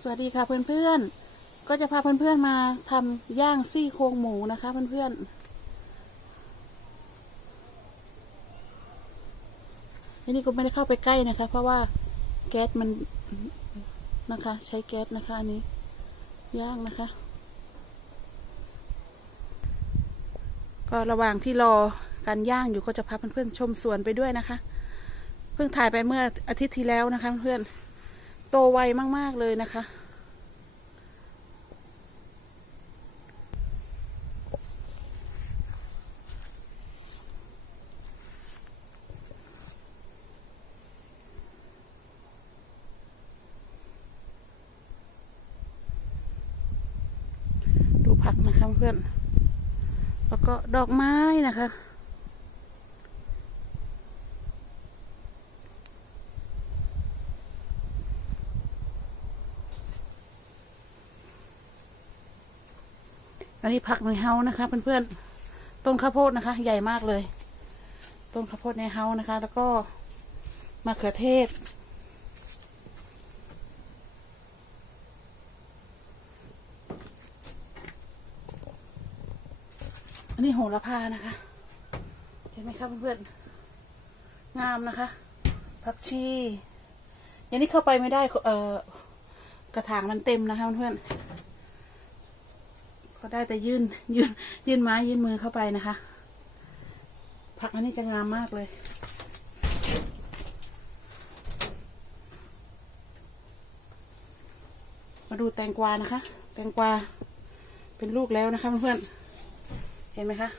สวัสดีค่ะเพื่อนๆ ก็จะพาเพื่อนๆมาทำย่างซี่โครงหมูนะคะเพื่อนๆอันนี้ก็ไม่ได้เข้าไปใกล้นะคะ เพราะว่าแก๊สมันนะคะ ใช้แก๊สนะคะอันนี้ย่างนะคะ ก็ระหว่างที่รอการย่างอยู่ก็จะพาเพื่อนๆชมสวนไปด้วยนะคะ เพิ่งถ่ายไปเมื่ออาทิตย์ที่แล้วนะคะเพื่อนๆ ตไวมาก ๆ เลยนะคะ ดูผักนะคะเพื่อน แล้วก็ดอกไม้นะคะ อันนี้ผักในเฮานะคะเพื่อนๆ ต้นข้าวโพดนะคะ ใหญ่มากเลย ต้นข้าวโพดในเฮานะคะ แล้วก็มะเขือเทศ อันนี้โหระพานะคะ เห็นไหมครับเพื่อนๆ งามนะคะ ผักชีอย่างนี้เข้าไปไม่ได้ เอ่อกระถางมันเต็มนะคะเพื่อนๆ ก็ได้แต่ยื่นยื่นยื่นไม้ยื่นมือเข้าไปนะคะ ผักอันนี้จะงามมากเลย มาดูแตงกวานะคะ แตงกวาเป็นลูกแล้วนะคะเพื่อนๆเห็นไหมคะ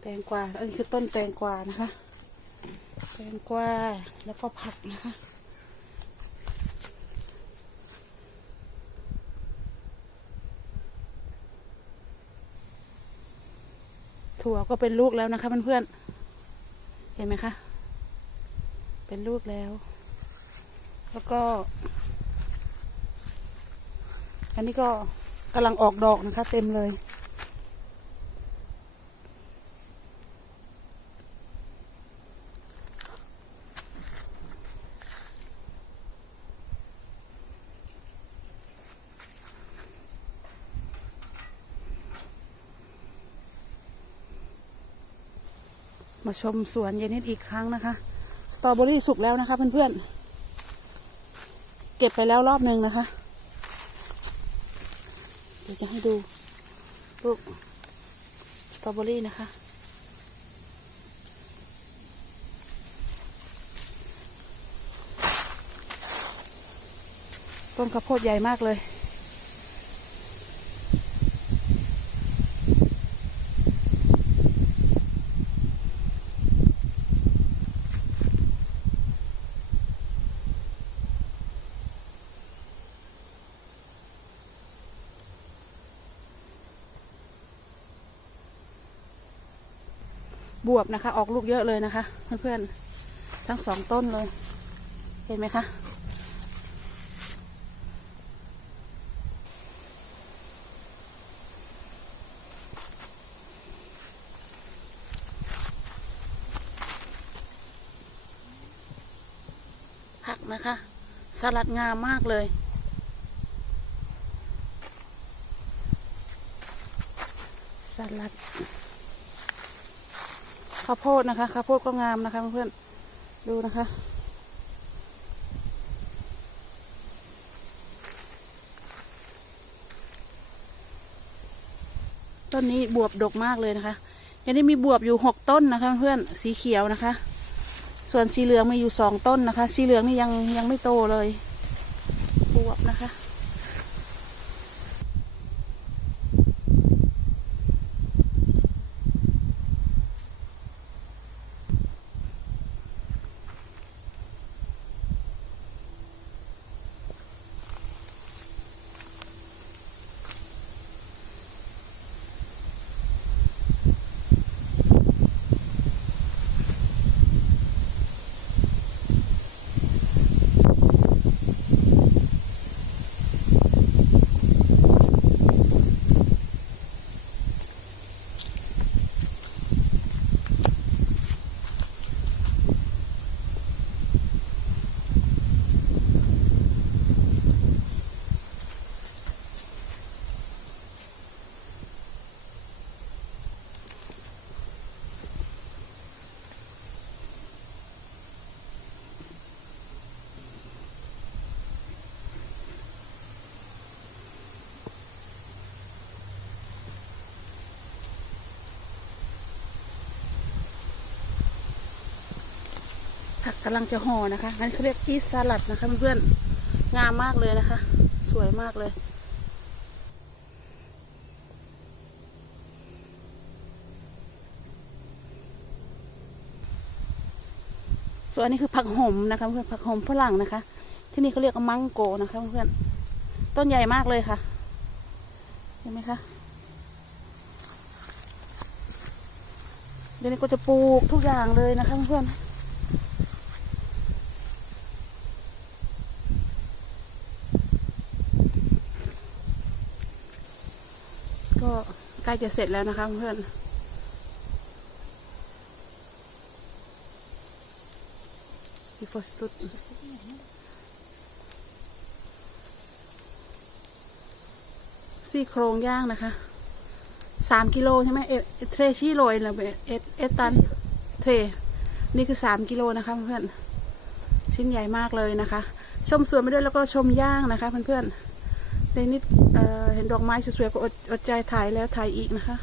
แตงกวาอันนี้คือต้นแตงกวานะคะ แตงกวาแล้วก็ผักนะคะ ถั่วก็เป็นลูกแล้วนะคะเพื่อนๆเห็นไหมคะ เป็นลูกแล้ว แล้วก็ อันนี้ก็กำลังออกดอกนะคะ เต็มเลย มาชมสวนเยนิดอีกครั้งนะคะ สตรอเบอรี่สุกแล้วนะคะเพื่อนๆ เก็บไปแล้วรอบหนึ่งนะคะ เดี๋ยวจะให้ดูลูกสตรอเบอรี่นะคะ ต้นข้าวโพดใหญ่มากเลย บวบนะคะ ออกลูกเยอะเลยนะคะ เพื่อนๆ ทั้งสองต้นเลย เห็นไหมคะผักนะคะ สลัดงามมากเลยสลัด ข้าวโพดนะคะข้าวโพดก็งามนะคะเพื่อนๆดูนะคะ ต้นนี้บวบดกมากเลยนะคะยังได้มีบวบอยู่หกต้นนะคะเพื่อนๆสีเขียวนะคะ ส่วนสีเหลืองมีอยู่สองต้นนะคะ สีเหลืองนี่ยังยังไม่โตเลยบวบนะคะ ผักกำลังจะห่อนะคะนั่นเขาเรียกอีสลัดนะคะเพื่อนๆงามมากเลยนะคะ สวยมากเลย ส่วนอันนี้คือผักหอมนะคะเพื่อนผักหอมฝรั่งนะคะ ที่นี่เขาเรียกว่ามังโกนะคะเพื่อนต้นใหญ่มากเลยค่ะเห็นไหมคะเดี๋ยวนี้ก็จะปลูกทุกอย่างเลยนะคะเพื่อน ก็ใกล้จะเสร็จแล้วนะคะเพื่อน Die Forstud. ซี่โครงย่างนะคะสามกิโลใช่ไหมเอเทรชี่โรยนะเอเอตันเทรนี่คือสามกิโลนะคะเพื่อนชิ้นใหญ่มากเลยนะคะ ชมสวนไปด้วยแล้วก็ชมย่างนะคะเพื่อนๆ ในนิดเเห็นดอกไม้สวยๆก็อดอดใจถ่ายแล้วถ่ายอีกนะคะ